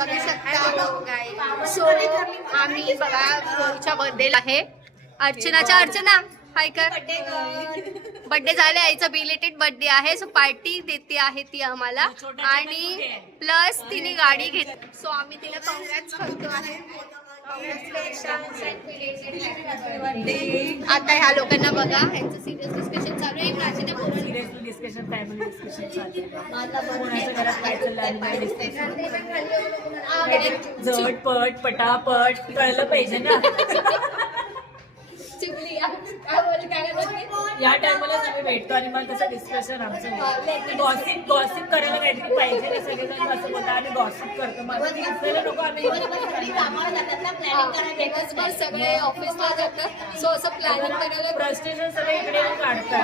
बघू शकता. सो आम्ही बघा रोईच्या बर्थडे आहे. अर्चना हाय कर. बर्थडे झाले आईचा बिलेटेड बर्थडे आहे. सो पार्टी देते आहे ती आम्हाला आणि प्लस तिने गाडी घेतली. सो आम्ही तिला काँग्रॅट्स करतो आहे. आता ह्या लोकांना बघा यांचं सिरियस डिस्कशन चालू आहे. माझी ना सिरियस डिस्कशन फॅमिली डिस्कशन चालू आहे. घरात काय चाललं आणि झटपट पटापट कळलं पाहिजे ना. या टायमालाच आम्ही भेटतो आणि मग तसं डिस्कशन आमचं गॉसिप करायला काहीतरी पाहिजे. सगळेजण असं बोलतात आणि गॉसिप करतो. माझं नको आम्ही सगळे ऑफिसला जातात. सो असं प्लॅनिंग करायला फ्रस्ट्रेशन सगळे इकडे काढतात.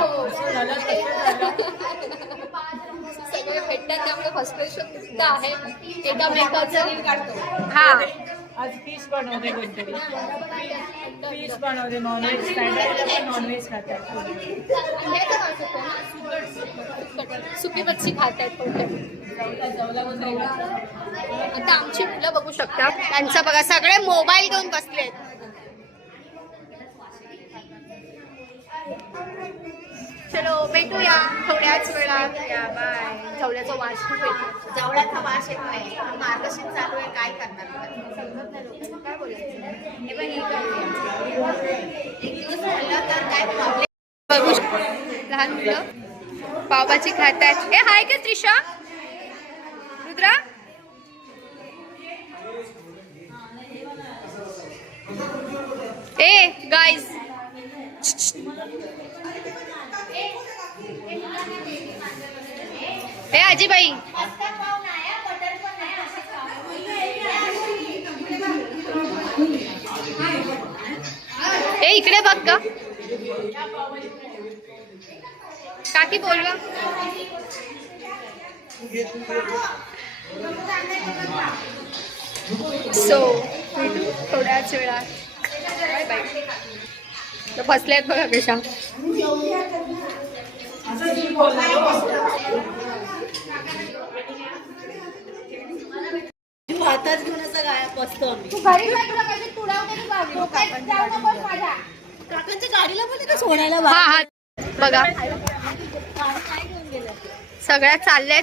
सगळे भेटतात त्यामुळे फ्रस्ट्रेशन आहे. एकामेकाचं रील काढतो. हा आज फिश बनवते कोणतरी. फिश बनवते नॉनव्हेज नॉनव्हेज खातात. सुकी मच्छी खातात कोणतरी. आता आमची मुलं बघू शकता. त्यांचं बघा सगळे मोबाईल घेऊन बसलेत. चलो भेटूया थोड्याच वेळात. बाय. जवळ्याचा वास खूप येतो. जवळ्याचा वास येत नाही. मार्गशीर्ष चालू आहे काय करणार काय बोलायचं. एक दिवस झालं तर काय प्रॉब्लेम. बघू लहान मुलं पावभाजी खातात. हे हाय का त्रिशा रुद्रा. ए गाईज ए आजीबाई ए इकडे बघ का काकी बोलवा. सो थोड्याच वेळात बाय बाय. बसल्यात बघा कशा. हातात घेऊन असं गायब बसतो आम्ही. काकांच्या गाडीला बोलले सोडायला. हा हा बघा सगळ्या चालल्यात.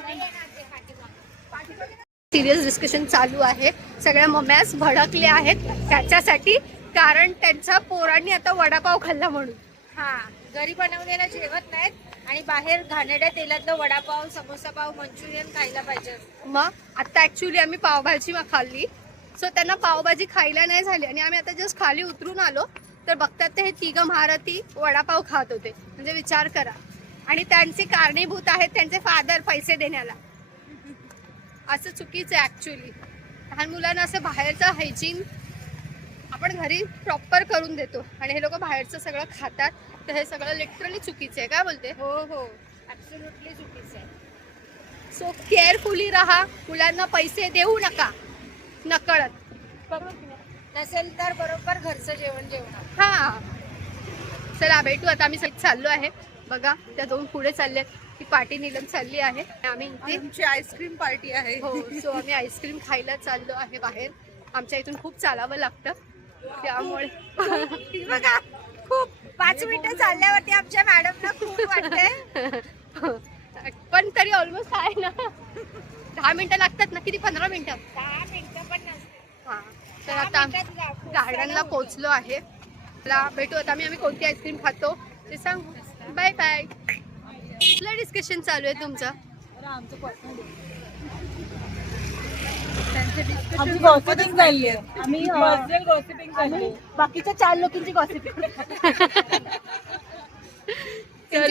सिरियस डिस्कशन चालू आहे. सगळ्या मम्यास भडकल्या आहेत त्याच्यासाठी कारण त्यांच्या पोरांनी आता वडापाव खाल्ला म्हणून. हा घरी बनवलेलं जेवत नाहीत आणि बाहेर घाणेरड्या तेलातलं वडापाव समोसा पाव मंचुरियन खायला पाहिजे. मग आता ऍक्च्युली आम्ही पावभाजी खाल्ली. सो त्यांना पावभाजी खायला नाही झाली आणि आम्ही आता जस्ट खाली उतरून आलो तर बघतात ते हे तिघं महारथी वडापाव खात होते. म्हणजे विचार करा. आणि त्यांचे कारणीभूत आहेत त्यांचे फादर पैसे देण्याला. असं चुकीचं आहे ऍक्च्युली. लहान मुलांना असं बाहेरचं हायजीन आपण घरी प्रॉपर करून देतो आणि हे लोक बाहेरचं सगळं खातात. तर हे सगळं लिटरली चुकीचं आहे. काय बोलते. हो हो ऍब्सोल्युटली चुकीचं आहे. सो केअरफुली राहा. मुलांना पैसे देऊ नका नकळत. बरोबर नसेल तर बरोबर घरचं जेवण जेवणार. हा चला भेटू. आता आम्ही सगळी चाललो आहे. बघा त्या दोन पुढे चालले. ती पार्टी नीलम चालली आहे. आम्ही आमची आईस्क्रीम पार्टी आहे. हो सो आम्ही आईस्क्रीम खायला चाललो आहे बाहेर. आमच्या इथून खूप चालावं लागतं त्यामुळे बघा खूप 5 मिनिटं चालल्यावरती आमच्या मॅडमना खूप वाटतंय. पण तरी ऑलमोस्ट आहे ना. 10 मिनिटं लागतात ना. किती 15 मिनिटं. 10 मिनिटं पण नसते. हा तर आता गार्डनला पोहोचलो आहे. भेटू आता आम्ही कोणती आईस्क्रीम खातो ते सांगू. Bye bye. कुठलं डिस्कशन चालू आहे तुमचं. आमची गॉसिपिंग झाली आहे. आम्ही गॉसिपिंग झाली. बाकीच्या 4 लोकांची गॉसिपिंग.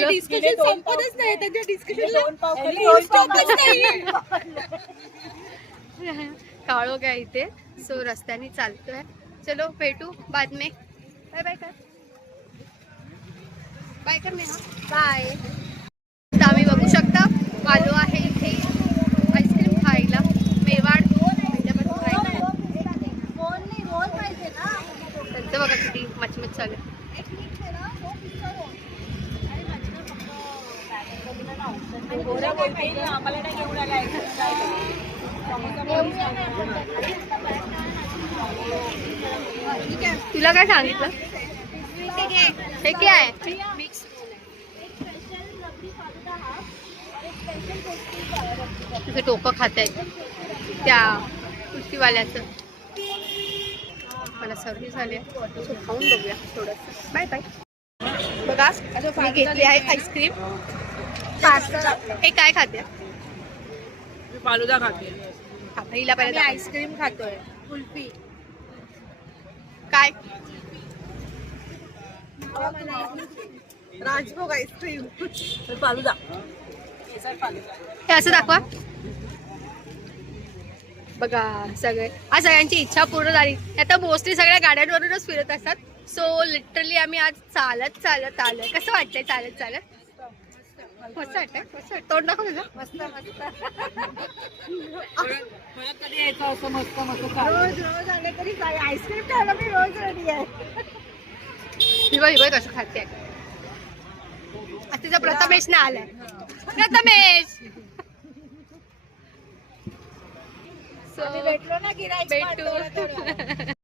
डिस्कशन संपतच नाही. त्यांच्या डिस्कशन काळो काय इथे. सो रस्त्याने चालतोय. चलो भेटू बाद में. बाय बाय कर. बाय कर नेहा. बाय. तर आम्ही बघू शकता आलो आहे इथे आईस्क्रीम खायला. मेवाड त्यांचं बघा किती मचमच चालू आहे. आम्हाला नाही घेऊन आला. तुला काय सांगितलं हे काय आहे मिक्स तुझं टोकं खात आहे त्या कुस्तीवाल्याचं. मला सर्दी झाली आहे, सो खाऊन बघूया थोडंसं. Bye bye. बघा मी घेतली आहे आईस्क्रीम. हे काय खाते? फालुदा खाते. पहिला आम्ही पहिला आईस्क्रीम खातोय कुल्फी. काय राजभोग आईस्क्रीम फालुदा. हे असं दाखवा. बघा सगळे आज सगळ्यांची इच्छा पूर्ण झाली. आता मोस्टली सगळ्या गाड्यांवरूनच फिरत असतात. सो लिटरली आम्ही आज चालत चालत आलोय. कसं वाटतंय चालत चालत? मस्त वाटतंय. मस्त वाटतं. तोंड नको तुझं. मस्त मस्त. मला कधी यायचं असं मस्त मस्त रोज रोज आले तरी आईस्क्रीम खायला मी रोज रेडी आहे. हिरवं हिरवं कसं खाते. आज तिचा प्रथमेश ना आलाय. प्रथमेश आम्ही भेटलो ना गिराईक भेटू.